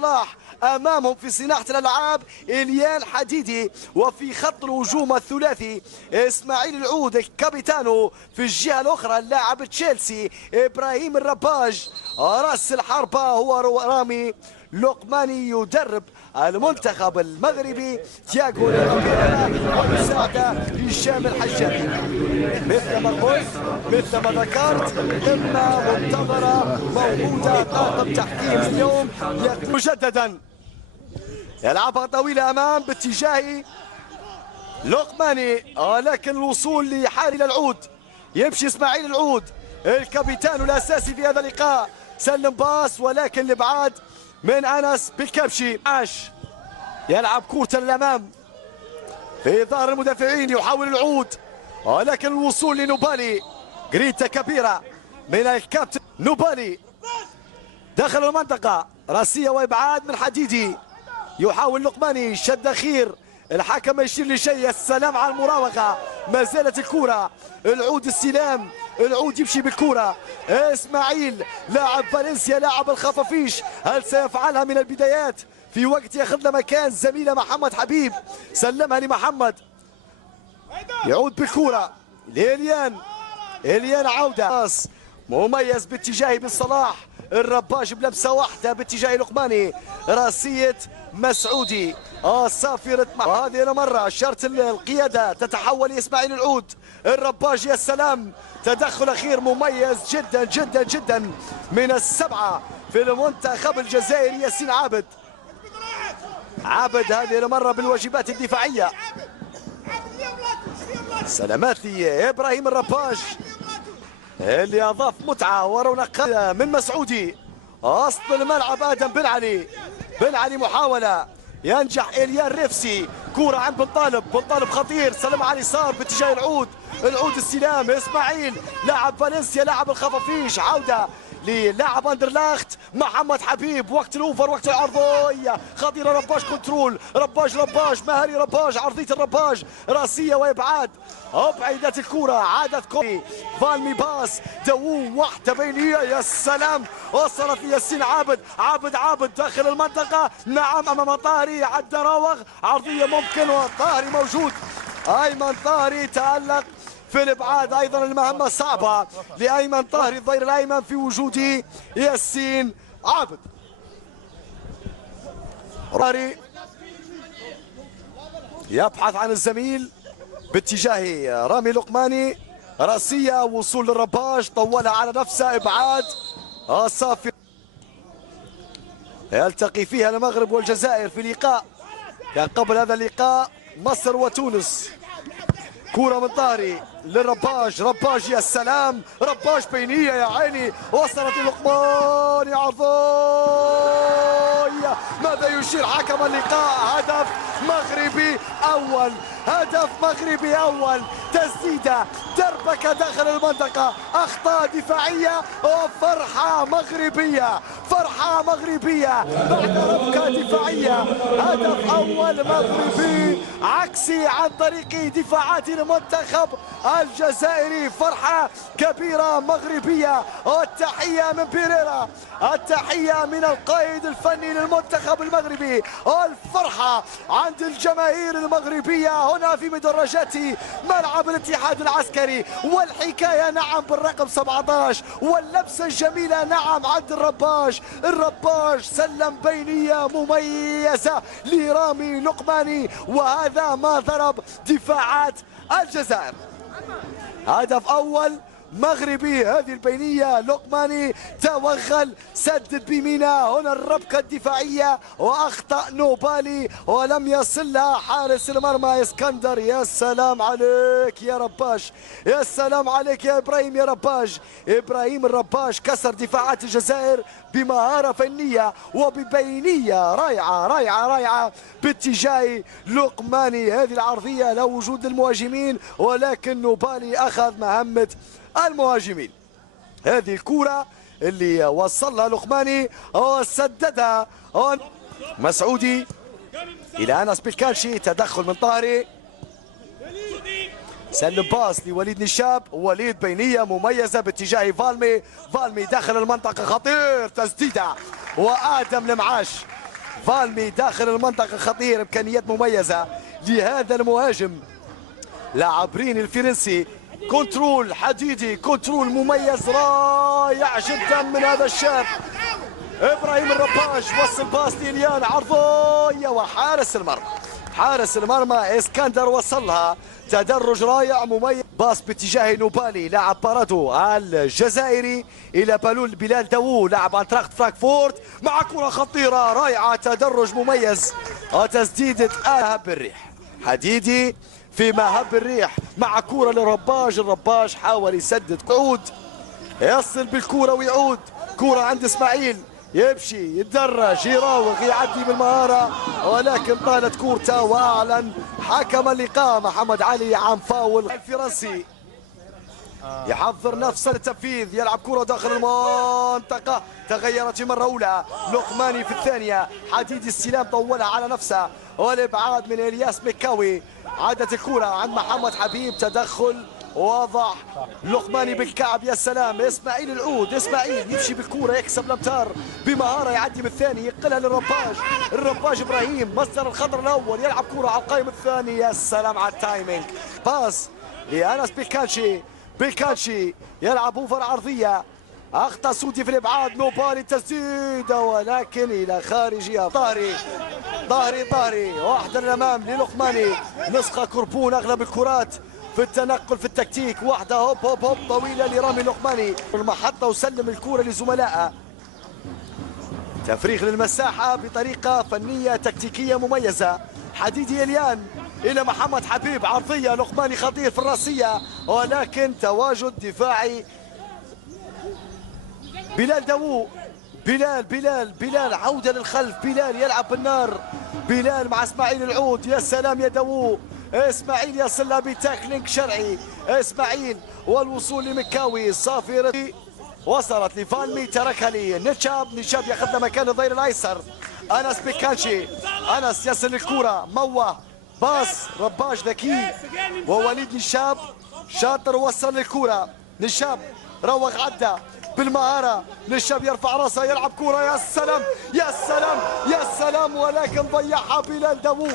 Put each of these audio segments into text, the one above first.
صلاح. امامهم في صناعه الالعاب اليان حديدي، وفي خط الهجوم الثلاثي اسماعيل العود كابيتانو. في الجهه الاخرى لاعب تشيلسي ابراهيم الرباج. راس الحربه هو رامي لقماني يدرب المنتخب المغربي تياغو ومساعدة هشام الحجاج. مثل ما قلت مثل ما ذكرت قمة منتظرة موجودة. طاقم تحكيم اليوم مجددا يلعبها طويلة أمام باتجاه لقماني، لكن الوصول لحارل العود. يمشي اسماعيل العود الكابيتان الأساسي في هذا اللقاء. سلم باص ولكن لبعاد من أنس بالكبشي. يلعب كرة للأمام في ظهر المدافعين. يحاول العود ولكن الوصول لنوبالي. جريتا كبيرة من الكابتن نوبالي داخل المنطقة. راسية وإبعاد من حديدي. يحاول لقماني شد أخير. الحكم يشير لشيء. السلام على المراوغة. ما زالت الكرة. العود استلام. العود يمشي بالكرة. اسماعيل لاعب فالنسيا لاعب الخفافيش. هل سيفعلها من البدايات في وقت ياخذ له مكان زميله محمد حبيب؟ سلمها لمحمد. يعود بالكرة لإليان. إليان عودة مميز باتجاه بن صلاح. الرباج بلمسه واحده باتجاه لقماني. راسيه مسعودي صافره. وهذه المره شرط القياده تتحول لاسماعيل العود. الرباج يا سلام، تدخل اخير مميز جدا جدا جدا من السبعه في المنتخب الجزائري. ياسين عابد. عابد هذه المره بالواجبات الدفاعيه. سلامات لابراهيم الرباج اللي اضاف متعه ورونق من مسعودي. اصل الملعب ادم بن علي. بن علي محاوله ينجح اليان ريفسي. كره عند بن طالب. بن طالب خطير. سلم على اليسار باتجاه العود. العود استلام. اسماعيل لاعب فالنسيا لاعب الخفافيش. عوده للاعب اندرلاخت محمد حبيب. وقت الاوفر وقت العرضيه خطيره. رباج كنترول. رباج مهري. رباج عرضيه الرباج. راسيه وابعاد. ابعدت الكره. عادت كوري فالمي باس. دوو واحده بينيه. يا سلام وصلت لياسين عابد. عابد داخل المنطقه. نعم امام طاهري. عدى راوغ. عرضيه ممكن وطاهري موجود. ايمن طاهري تالق في الابعاد. ايضا المهمه صعبه لايمن طاهري الظهير الايمن في وجود ياسين عابد. طاهري يبحث عن الزميل باتجاه رامي لقماني. راسيه وصول للرباج. طولها على نفسه. ابعاد صافي. يلتقي فيها المغرب والجزائر في لقاء كان قبل هذا اللقاء مصر وتونس. كرة من طاري للرباج. رباج يا سلام. رباج بينية يا عيني. وصلت للقمان. عرضية. ماذا يشير حكم اللقاء؟ هدف مغربي أول. هدف مغربي أول. تسديدة دربكة داخل المنطقة. أخطاء دفاعية وفرحة مغربية. فرحة مغربية بعد ربكة دفاعية. هدف أول مغربي عكسي عن طريق دفاعات المنتخب الجزائري. فرحة كبيرة مغربية. والتحية من بيريرا. التحية من القائد الفني للمنتخب المغربي. الفرحة عند الجماهير المغربية هنا في مدرجات ملعب الاتحاد العسكري. والحكاية نعم بالرقم 17 واللبسة الجميلة نعم عند الرباج. الرباج سلم بينية مميزة لرامي لقماني وهذا ما ضرب دفاعات الجزائر. هدف أول مغربي. هذه البينية لقماني توغل سدد بيمينه. هنا الربكة الدفاعية وأخطأ نوبالي ولم يصل لها حارس المرمى اسكندر. يا سلام عليك يا رباش. يا سلام عليك يا إبراهيم يا رباج. إبراهيم الرباش كسر دفاعات الجزائر بمهارة فنية وببينية رائعة رائعة رائعة باتجاه لقماني. هذه العرضية لا وجود المهاجمين ولكن نوبالي أخذ مهمة المهاجمين. هذه الكرة اللي وصلها لقماني وسددها مسعودي إلى أنس بالكانشي. تدخل من طاهري. سلم باص لوليد نشاب. وليد بينية مميزة باتجاه فالمي. فالمي داخل المنطقة خطير. تسديدة وآدم المعاش. فالمي داخل المنطقة خطير، إمكانيات مميزة لهذا المهاجم لاعب ريني الفرنسي. كنترول حديدي، كنترول مميز رائع جدا من هذا الشاب ابراهيم الرباش. وصل باص لإليان عرضية وحارس المرمى، حارس المرمى اسكندر وصلها. تدرج رائع مميز، باص باتجاه نوبالي لاعب بارادو الجزائري الى بلال داوو لاعب انتراخت فرانكفورت مع كرة خطيرة رائعة. تدرج مميز وتسديدة هب الريح حديدي في مهب الريح مع كرة للرباج. الرباج حاول يسدد، عود يصل بالكرة ويعود. كرة عند اسماعيل، يمشي يتدرج يراوغ يعدي بالمهارة، ولكن طالت كورته واعلن حكم اللقاء محمد علي عن فاول. الفرنسي يحضر نفسه للتنفيذ، يلعب كرة داخل المنطقة، تغيرت في مرة أولى. لقماني في الثانية، حديدي استلام طولها على نفسه والإبعاد من إلياس مكاوي. عادت الكرة عند محمد حبيب، تدخل واضح. لقماني بالكعب، يا سلام. اسماعيل العود، اسماعيل يمشي بالكرة يكسب الامتار بمهارة، يعدي بالثاني يقلها للرباج. الرباج ابراهيم مصدر الخطر الاول، يلعب كرة على القائم الثاني، يا سلام على التايمينج. باس لانس بيكانشي، بيكانشي يلعب اوفر عرضية، اخطا سودي في الابعاد. نوبالي تسديده ولكن الى خارجها. ظهري واحدة للامام للقماني، نسخة كربون اغلب الكرات في التنقل في التكتيك. واحدة هوب هوب هوب طويلة لرامي لقماني المحطة وسلم الكرة لزملائه. تفريغ للمساحة بطريقة فنية تكتيكية مميزة. حديدي إليان إلى محمد حبيب، عرضية لقماني خطير في الراسية ولكن تواجد دفاعي. بلال داوو، بلال عودة للخلف، بلال يلعب بالنار، بلال مع اسماعيل العود. يا سلام يا داوو، اسماعيل يصلها بتاكلينج شرعي. اسماعيل والوصول لمكاوي، صافي وصلت لفالمي تركها لي نشاب ياخذها مكان الظهير الايسر. انس بيكانشي، انس يصل الكرة، موه باص رباش ذكي ووليد نشاب شاطر وصل للكرة. نشاب روغ عدى بالمهارة، نشاب يرفع راسه يلعب كرة، يا سلام يا سلام يا سلام، ولكن ضيعها بلال داوو.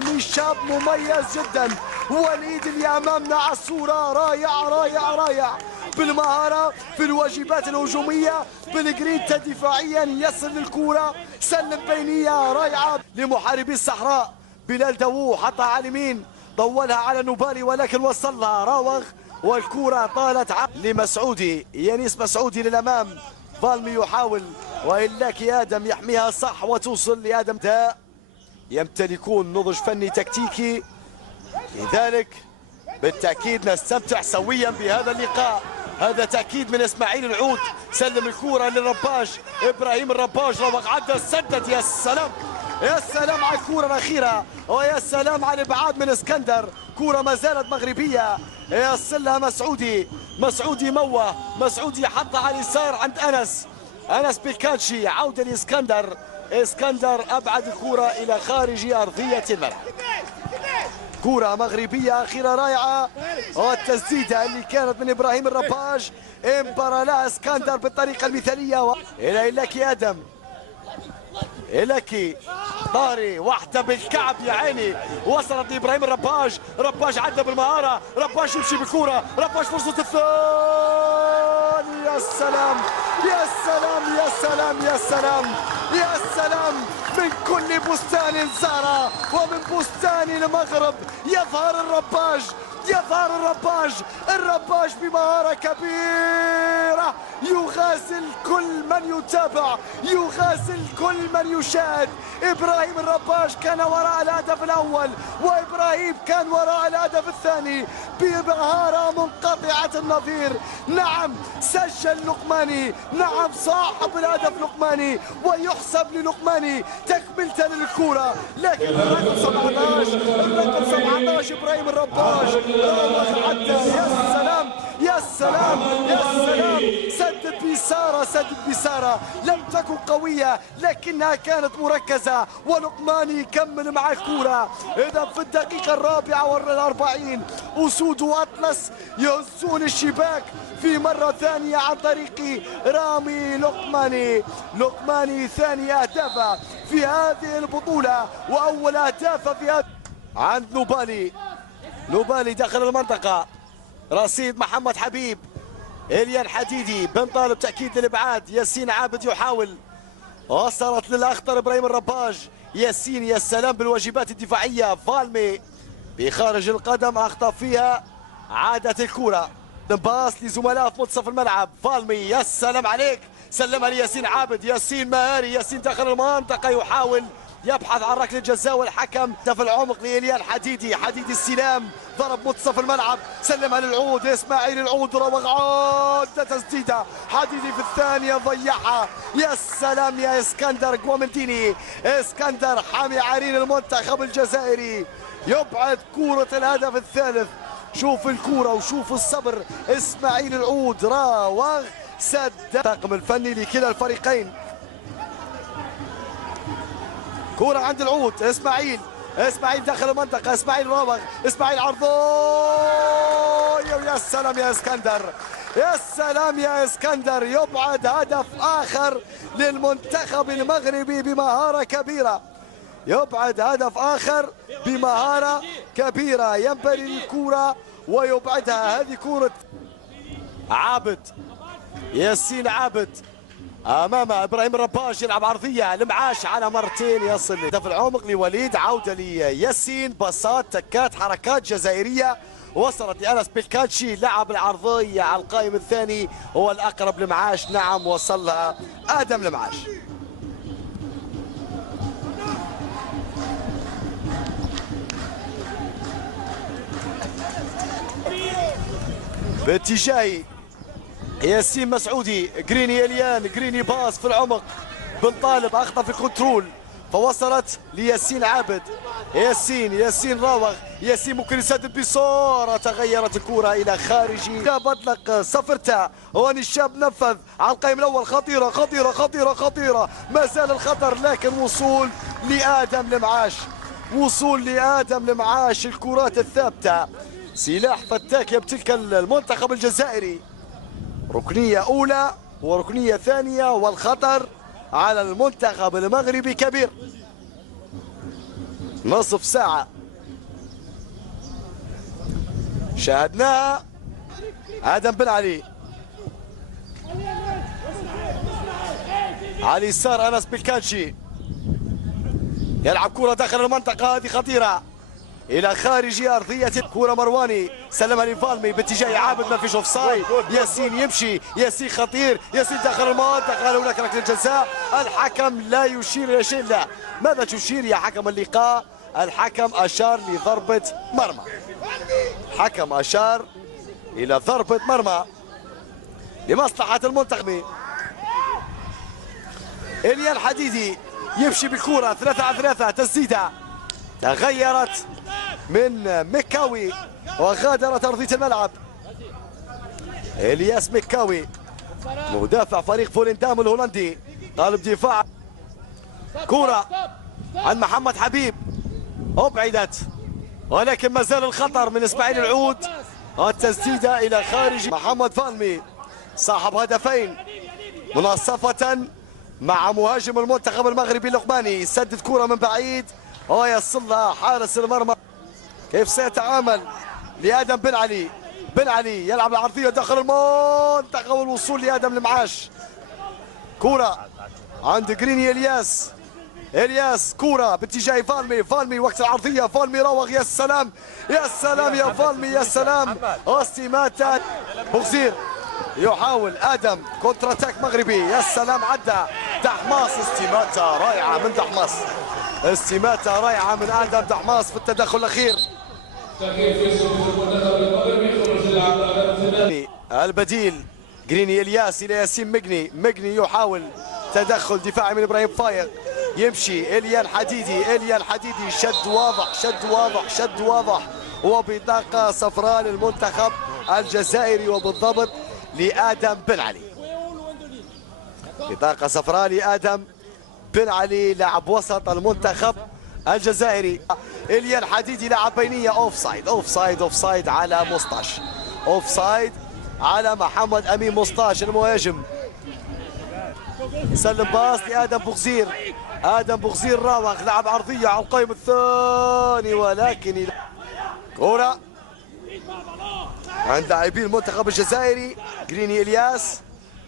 نشاب مميز جدا، وليد اللي امامنا على الصورة رائع بالمهارة في الواجبات الهجومية، بالجرينتا دفاعيا يصل للكرة، سلم بينية رائعة لمحاربي الصحراء. بلال داوو حطها على اليمين، طولها على نوبالي ولكن وصلها، راوغ والكرة طالت لمسعودي، يانيس مسعودي للأمام. فالمي يحاول وإلاك آدم يحميها صح وتوصل لآدم. يمتلكون نضج فني تكتيكي، لذلك بالتأكيد نستمتع سويا بهذا اللقاء. هذا تأكيد من اسماعيل العود، سلم الكرة للرباش، إبراهيم الرباش روق عدى سدد. يا سلام يا سلام على الكرة الأخيرة، ويا سلام على الإبعاد من اسكندر. كرة ما زالت مغربية، يصلها مسعودي موه، مسعودي حطها على اليسار عند أنس بيكانشي، عودة لإسكندر. اسكندر أبعد الكرة إلى خارج أرضية الملعب. كرة مغربية أخيرة رائعة، والتسديدة اللي كانت من إبراهيم الرباش انبر لها اسكندر بالطريقة المثالية. إلى إلاكي آدم، إلاكي طاري واحدة بالكعب يا عيني، وصلت لإبراهيم الرباش. رباش عدى بالمهارة، رباش يمشي بالكرة، رباش فرصة الثاني. يا سلام يا سلام يا سلام يا سلام يا سلام، من كل بستان زهرة ومن بستان المغرب يظهر الرباش بمهارة كبيرة، يغازل كل من يتابع، يغازل كل من يشاهد. إبراهيم الرباش كان وراء الهدف الأول، وإبراهيم كان وراء الهدف الثاني بمهارة منقطعة النظير. نعم سجل لقماني، نعم صاحب الهدف لقماني، ويحسب للقماني تكملة للكرة، لكن الرقم 17 إبراهيم الرباش عدى. يا سلام يا سلام يا سلام، سدد بيسارة، سدد بيسارة، لم تكن قوية لكنها كانت مركزة، ولقماني يكمل مع الكرة. إذا في الدقيقة الرابعة والأربعين أسود أطلس يهزون الشباك في مرة ثانية عن طريق رامي لقماني. لقماني ثاني أهدافه في هذه البطولة وأول أهدافه في هذه. عند نوبالي، نوبالي داخل المنطقة، رصيد محمد حبيب، إليان حديدي بن طالب تأكيد الإبعاد، ياسين عابد يحاول، وصلت للأخطر إبراهيم الرباج، ياسين يا سلام بالواجبات الدفاعية، فالمي بخارج القدم أخطأ فيها، عادت الكرة باص لزملاء في منتصف الملعب، فالمي يا سلام عليك، سلمها لياسين عابد، ياسين مهاري، ياسين داخل المنطقة يحاول يبحث عن ركله جزاء والحكم في العمق لإليان حديدي. حديدي استلام ضرب منتصف الملعب، سلمها للعود اسماعيل العود، روغ عودة تسديده، حديدي في الثانية ضيعها. يا سلام يا اسكندر قوامنديني، اسكندر حامي عرين المنتخب الجزائري يبعد كرة الهدف الثالث. شوف الكرة وشوف الصبر، اسماعيل العود راوغ سد. الطاقم الفني لكلا الفريقين. كرة عند العود، اسماعيل، اسماعيل داخل المنطقة، اسماعيل راوغ، اسماعيل عرضوية، ويا سلام يا اسكندر، يا سلام يا اسكندر، يبعد هدف آخر للمنتخب المغربي بمهارة كبيرة، يبعد هدف آخر بمهارة كبيرة، ينبري الكرة ويبعدها. هذه كرة عابد، ياسين عابد امام ابراهيم الرباش، يلعب عرضيه لمعاش على مرتين، يصل هدف العمق لوليد، عوده لياسين، باصات تكات حركات جزائريه وصلت لانس بيلكاتشي، لعب العرضيه على القائم الثاني هو الاقرب لمعاش، نعم وصلها ادم لمعاش. باتجاه ياسين مسعودي، جريني اليان، جريني باص في العمق، بن طالب اخطا في الكنترول فوصلت لياسين عابد، ياسين راوغ، ياسين ممكن يسدد بصوره، تغيرت الكره الى خارجي، بطلق صفرتها، واني الشاب نفذ على القائم الاول، خطيره خطيره خطيره خطيره، ما زال الخطر لكن وصول لادم لمعاش، وصول لادم لمعاش، الكرات الثابته سلاح فتاك يمتلك المنتخب الجزائري. ركنية أولى وركنية ثانية، والخطر على المنتخب المغربي كبير. نصف ساعة شاهدناها. آدم بن علي، على اليسار أنس بيلكاتشي، يلعب كرة داخل المنطقة، هذه خطيرة الى خارج ارضيه، كره مرواني سلمها لفالمي باتجاه عابد، ما فيش اوفسايد، ياسين يمشي، ياسين خطير، ياسين داخل المنطقه، قال هناك ركله جزاء، الحكم لا يشير الى شيء. لا، ماذا تشير يا حكم اللقاء؟ الحكم اشار لضربه مرمى، الحكم اشار الى ضربه مرمى لمصلحه المنتخب. إليان حديدي يمشي بالكره 3-3، تسديده تغيرت من مكاوي وغادرت أرضية الملعب. إلياس مكاوي مدافع فريق فولندام الهولندي، طالب دفاع، كرة عن محمد حبيب أبعدت، ولكن ما زال الخطر من إسماعيل العود، التسديدة إلى خارج. محمد فالمي صاحب هدفين مناصفة مع مهاجم المنتخب المغربي لقماني، يسدد كرة من بعيد ويصلها حارس المرمى. كيف سيتعامل لآدم بن علي؟ بن علي يلعب العرضية داخل المنطقة والوصول لآدم المعاش، كرة عند جريني إلياس، كرة باتجاه فالمي وقت العرضية، فالمي راوغ، يا سلام يا سلام يا فالمي، يا سلام، استماتة بوغزير يحاول آدم كونتر اتاك مغربي، يا سلام، عدى دحماس، استماتة رائعة من دحماس، استماتة رائعة من آدم دحماس في التدخل الأخير. البديل جريني إلياس إلى ياسين مجني يحاول تدخل دفاعي من إبراهيم فايق، يمشي إليان حديدي، شد واضح وبطاقة صفراء للمنتخب الجزائري وبالضبط لآدم بن علي. بطاقة صفراء لآدم بن علي لاعب وسط المنتخب الجزائري. إليان حديدي لاعب بينية اوفسايد على مصطاش، اوفسايد على محمد أمين مصطاش المهاجم. يسلم باص لآدم بوغزير، آدم بوغزير راوغ لعب عرضية على القائم الثاني ولكن كرة عند لاعبين المنتخب الجزائري. جريني إلياس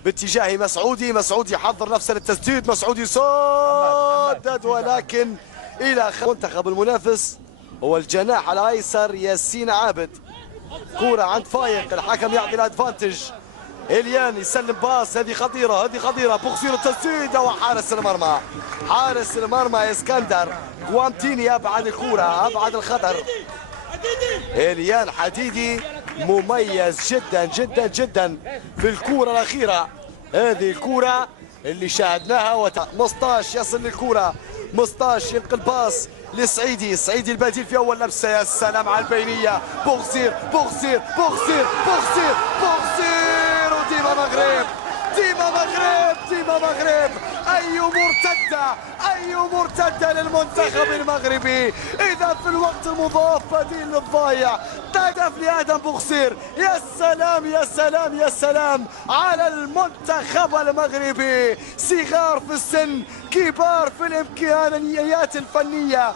باتجاه مسعودي، مسعودي يحضر نفسه للتسديد، مسعودي سدد ولكن إلى منتخب المنافس هو الجناح الأيسر ياسين عابد. كرة عند فايق، الحكم يعطي الادفانتج. إليان يسلم باص، هذه خطيرة بوغزير التسديد وحارس المرمى، حارس المرمى اسكندر كوامتيني أبعد الكرة، أبعد الخطر. إليان حديدي مميز جدا جدا جدا في الكرة الأخيرة، هذه الكرة اللي شاهدناها. مصطاش يصل للكرة، مصطاش ينقل باص لسعيدي، سعيدي البديل في أول لمسة. يا سلام على البينية، بوغزير وديما مغرب، ديما مغرب. أي مرتدة للمنتخب المغربي. إذا في الوقت المضاف بديل للضايع، هدف لآدم بوغزير. يا سلام على المنتخب المغربي، صغار في السن كبار في الإمكانيات الفنية،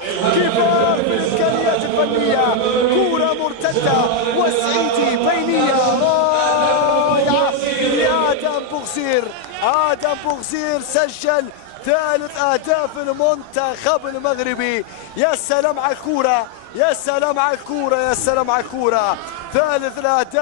كرة مرتدة وسعيدي بينية رائعة لآدم بوغزير. آدم بوغزير سجل ثالث أهداف المنتخب المغربي. يا سلام على الكرة، ثالث الأهداف.